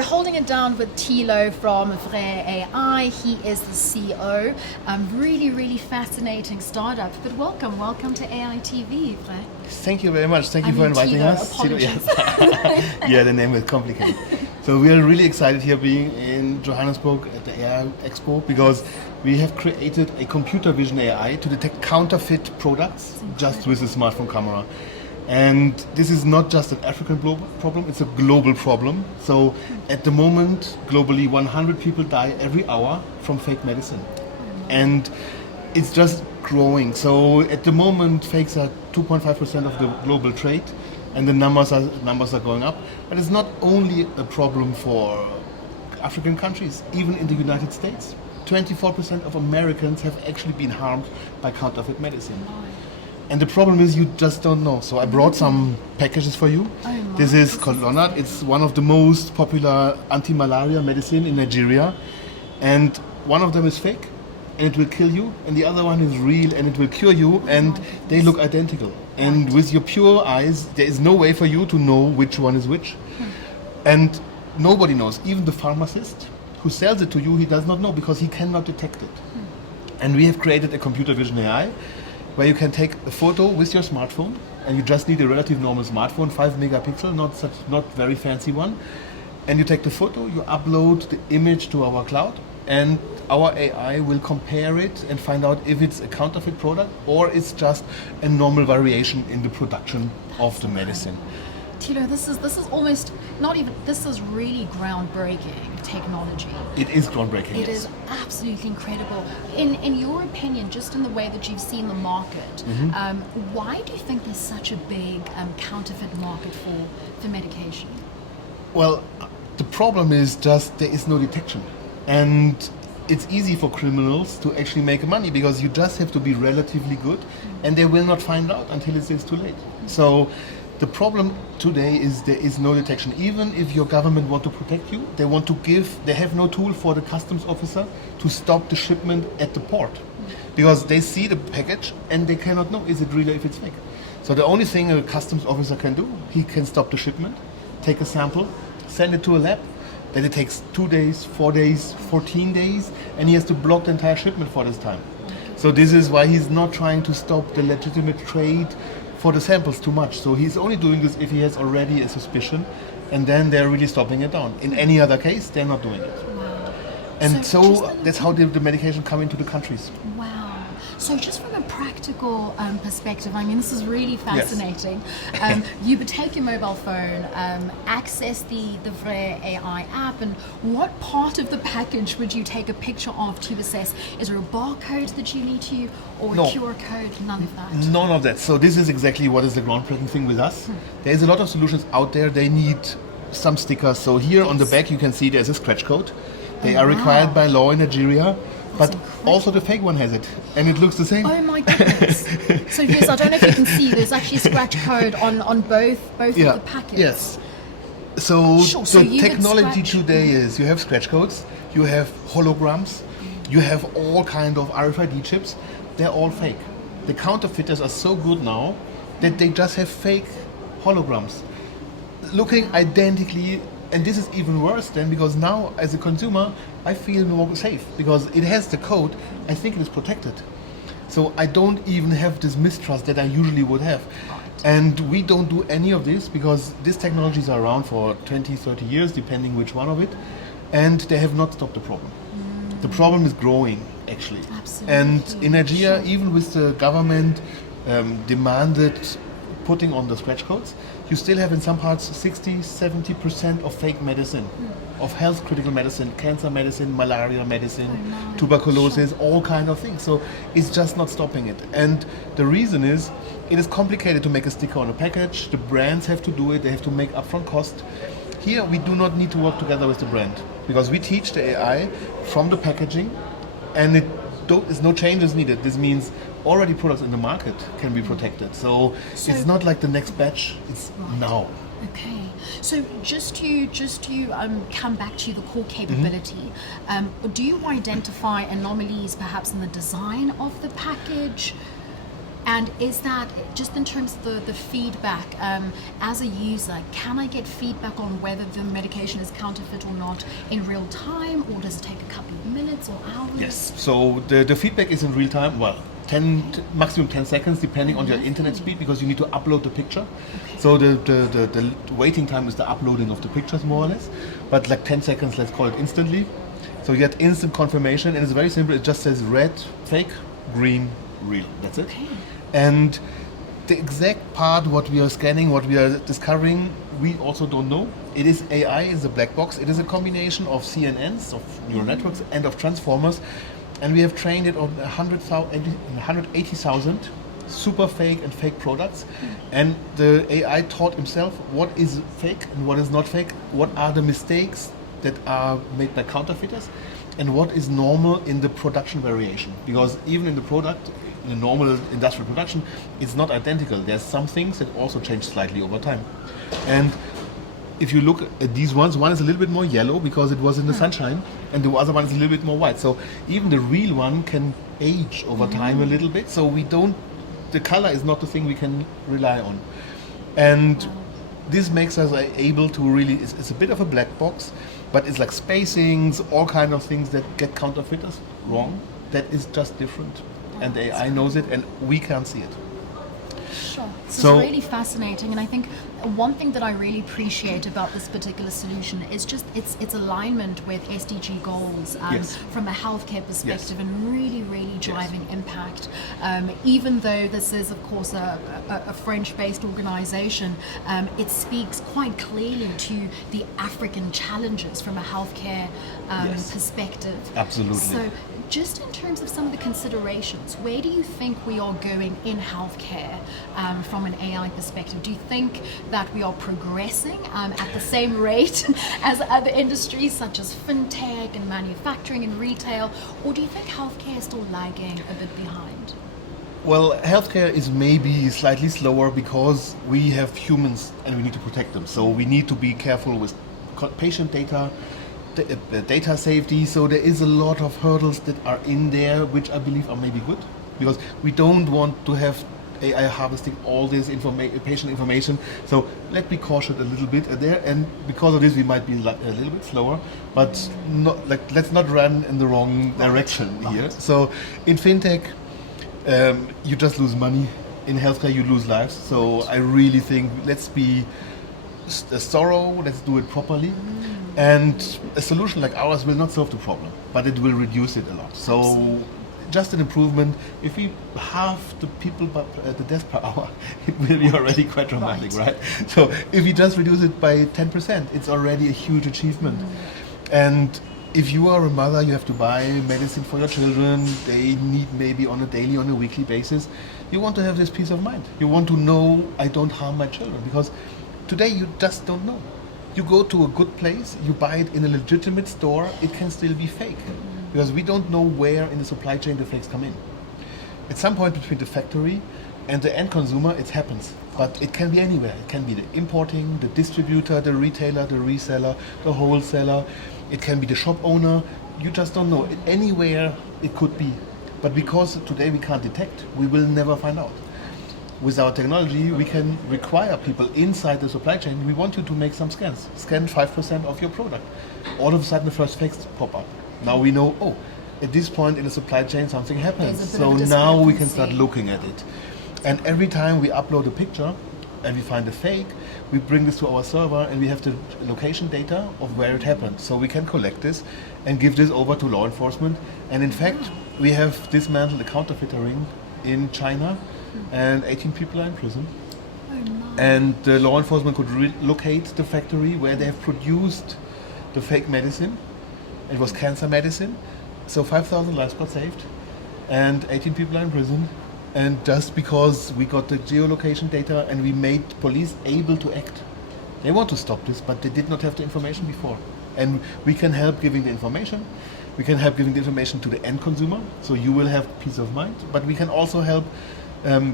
we're holding it down with Thilo from VraiAI. He is the CEO. Really fascinating startup. But welcome to AI TV, Vrij. Thank you very much. Thank you for inviting Thilo, us. apologies. Yeah, the name is complicated. So we are really excited here being in Johannesburg at the AI Expo because we have created a computer vision AI to detect counterfeit products just with a smartphone camera. And this is not just an African problem, it's a global problem. So at the moment, globally, 100 people die every hour from fake medicine. And it's just growing. So at the moment, fakes are 2.5% of the global trade, and the numbers are going up. But it's not only a problem for African countries, even in the United States. 24% of Americans have actually been harmed by counterfeit medicine. And the problem is you just don't know. So I brought some packages for you. This is Colonat. It's one of the most popular anti-malaria medicine in Nigeria. And one of them is fake and it will kill you. And the other one is real and it will cure you. And they look identical. And with your pure eyes, there is no way for you to know which one is which. And nobody knows. Even the pharmacist who sells it to you, he does not know because he cannot detect it. And we have created a computer vision AI where you can take a photo with your smartphone, and you just need a relative normal smartphone, 5 megapixel, not very fancy one. And you take the photo, you upload the image to our cloud, and our AI will compare it and find out if it's a counterfeit product or it's just a normal variation in the production of the medicine. Thilo, this is almost not even. This is really groundbreaking technology. It is groundbreaking. It is absolutely incredible. In your opinion, just in the way that you've seen the market, why do you think there's such a big counterfeit market for medication? Well, the problem is just there is no detection, and it's easy for criminals to actually make money because you just have to be relatively good, and they will not find out until it is too late. So. The problem today is there is no detection. Even if your government want to protect you, they have no tool for the customs officer to stop the shipment at the port. Because they see the package and they cannot know is it real or if it's fake. So the only thing a customs officer can do, he can stop the shipment, take a sample, send it to a lab, then it takes 2 days, 4 days, 14 days, and he has to block the entire shipment for this time. So this is why he's not trying to stop the legitimate trade for the samples too much. So he's only doing this if he has already a suspicion, and then they're really stopping it down. In any other case, they're not doing it. Wow. And so that's how the medication come into the countries. Wow. So just from a practical perspective, I mean, this is really fascinating. Yes. You would take your mobile phone, access the VraiAI app, and what part of the package would you take a picture of to assess? Is there a barcode that you need to, or a QR code? None of that? None of that. So this is exactly what is the groundbreaking thing with us. There's a lot of solutions out there. They need some stickers. So here on the back you can see there's a scratch code. They are required by law in Nigeria. But also the fake one has it, and it looks the same. Oh my goodness! So yes, I don't know if you can see. There's actually a scratch code on both of the packets. Yes. So So the technology today is you have scratch codes, you have holograms, you have all kind of RFID chips. They're all fake. The counterfeiters are so good now that they just have fake holograms, looking identically. And this is even worse then, because now as a consumer I feel more safe because it has the code. I think it is protected, so I don't even have this mistrust that I usually would have. And we don't do any of this because these technologies are around for 20-30 years depending which one of it, and they have not stopped the problem. The problem is growing actually. Absolutely. And in Nigeria, even with the government demanded putting on the scratch codes, you still have in some parts 60-70% of fake medicine, of health critical medicine, cancer medicine, malaria medicine, tuberculosis, all kind of things. So it's just not stopping it. And the reason is, it is complicated to make a sticker on a package. The brands have to do it, they have to make upfront cost. Here we do not need to work together with the brand because we teach the AI from the packaging, and there's no changes needed. This means already products in the market can be protected. So it's not like the next batch, it's now. Okay, so just to come back to the core capability, do you identify anomalies perhaps in the design of the package? And is that, just in terms of the feedback, as a user, can I get feedback on whether the medication is counterfeit or not in real time, or does it take a couple of minutes or hours? Yes, so the feedback is in real time, well, maximum 10 seconds depending on your internet speed, because you need to upload the picture. So the waiting time is the uploading of the pictures more or less, but like 10 seconds, let's call it instantly. So you get instant confirmation, and it's very simple. It just says red, fake, green, real. That's it. Okay. And the exact part, what we are scanning, what we are discovering, we also don't know. It is AI, it's a black box. It is a combination of CNNs, of neural networks, and of transformers. And we have trained it on 180,000 super fake and fake products. And the AI taught himself what is fake and what is not fake, what are the mistakes that are made by counterfeiters, and what is normal in the production variation. Because even in the product, in a normal industrial production, it's not identical. There's some things that also change slightly over time. And if you look at these ones, one is a little bit more yellow because it was in the sunshine, and the other one is a little bit more white. So even the real one can age over time a little bit. So the color is not the thing we can rely on. And this makes us able to really, it's a bit of a black box, but it's like spacings, all kind of things that get counterfeiters wrong. That is just different. And the AI knows it, and we can't see it. Sure. So it's really fascinating, and I think one thing that I really appreciate about this particular solution is just its alignment with SDG goals from a healthcare perspective, and really driving impact. Even though this is, of course, a French-based organization, it speaks quite clearly to the African challenges from a healthcare perspective. Absolutely. So just in terms of some of the considerations, where do you think we are going in healthcare from an AI perspective? Do you think that we are progressing at the same rate as other industries such as fintech and manufacturing and retail, or do you think healthcare is still lagging a bit behind? Well, healthcare is maybe slightly slower because we have humans and we need to protect them. So we need to be careful with patient data, data safety. So there is a lot of hurdles that are in there, which I believe are maybe good, because we don't want to have AI harvesting all this patient information. So let's be cautious a little bit there, and because of this we might be a little bit slower, but let's not run in the wrong direction here. So in fintech, you just lose money. In healthcare, you lose lives. So I really think let's be thorough, let's do it properly. And a solution like ours will not solve the problem, but it will reduce it a lot. So just an improvement. If we halve the people at the desk per hour, it will be already quite dramatic, right? So if you just reduce it by 10%, it's already a huge achievement. And if you are a mother, you have to buy medicine for your children. They need maybe on a daily, on a weekly basis. You want to have this peace of mind. You want to know, I don't harm my children, because today you just don't know. You go to a good place, you buy it in a legitimate store, it can still be fake. Because we don't know where in the supply chain the fakes come in. At some point between the factory and the end consumer, it happens. But it can be anywhere. It can be the importing, the distributor, the retailer, the reseller, the wholesaler. It can be the shop owner. You just don't know. Anywhere it could be. But because today we can't detect, we will never find out. With our technology, we can require people inside the supply chain, we want you to make some scans. Scan 5% of your product. All of a sudden the first fakes pop up. Now we know, at this point in the supply chain something happens. So now we can start looking at it. And every time we upload a picture and we find a fake, we bring this to our server and we have the location data of where it happened. So we can collect this and give this over to law enforcement. And in fact, we have dismantled the counterfeiting ring in China, and 18 people are in prison. And the law enforcement could locate the factory where they have produced the fake medicine. It was cancer medicine. So 5,000 lives got saved, and 18 people are in prison. And just because we got the geolocation data and we made police able to act. They want to stop this, but they did not have the information before. And we can help giving the information. We can help giving the information to the end consumer, so you will have peace of mind. But we can also help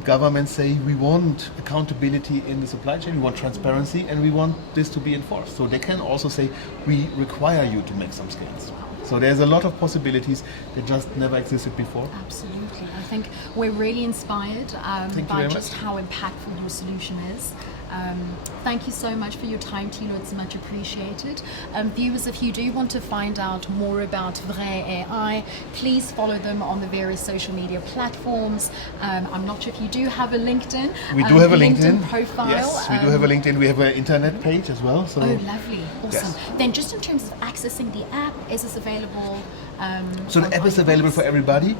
governments say we want accountability in the supply chain, we want transparency, and we want this to be enforced. So they can also say we require you to make some scans. So there's a lot of possibilities that just never existed before. Absolutely. I think we're really inspired by just how impactful your solution is. Thank you so much for your time, Thilo. It's much appreciated. Viewers, if you do want to find out more about VraiAI, please follow them on the various social media platforms. I'm not sure if you do have a LinkedIn. We do have a LinkedIn profile. Yes, we do have a LinkedIn. We have an internet page as well. So. Oh, lovely. Awesome. Yes. Then just in terms of accessing the app, is this available? So the app is available for everybody.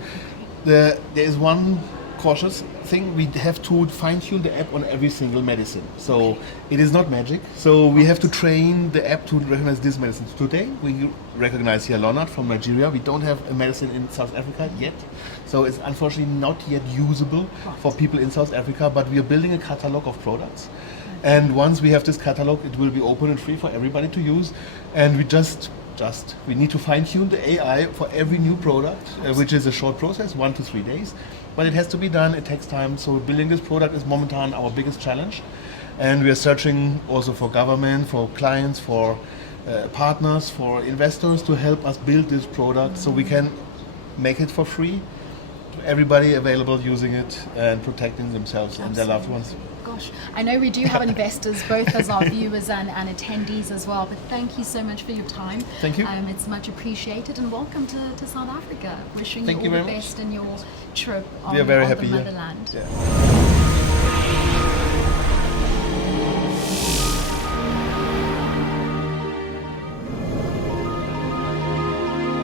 There is one cautious thing. We have to fine-tune the app on every single medicine. So it is not magic. So we have to train the app to recognize these medicines. Today we recognize here Leonard from Nigeria. We don't have a medicine in South Africa yet. So it's unfortunately not yet usable for people in South Africa, but we are building a catalog of products. And once we have this catalog, it will be open and free for everybody to use. And we need to fine-tune the AI for every new product, which is a short process, 1 to 3 days. But it has to be done, it takes time. So building this product is momentan our biggest challenge. And we are searching also for government, for clients, for partners, for investors to help us build this product so we can make it for free. Everybody available using it and protecting themselves and their loved ones. Gosh, I know we do have investors both as our viewers and attendees as well, but thank you so much for your time. Thank you. It's much appreciated, and welcome to South Africa. Wishing you all the best in your trip on, we are very on happy the motherland. Yeah.